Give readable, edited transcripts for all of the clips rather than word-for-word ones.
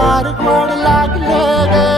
वार गोड लागलं ग.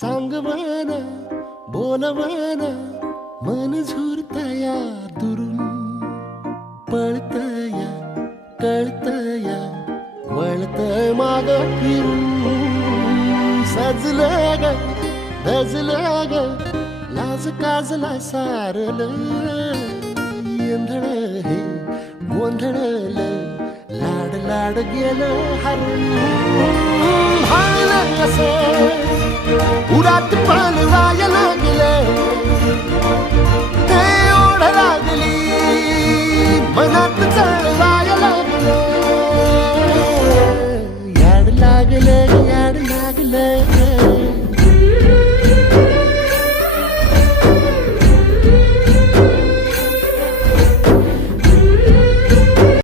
सांगवाना बोलवाना मन झुरतया दुरून पळतया कळतया वळतय माग फिरून. सजलं ग दजलं ग लाज काजला सारलं येंधळ हे गोंधळलं लाड लाड गेलं हरून. भाळलं कसं उरात पालवा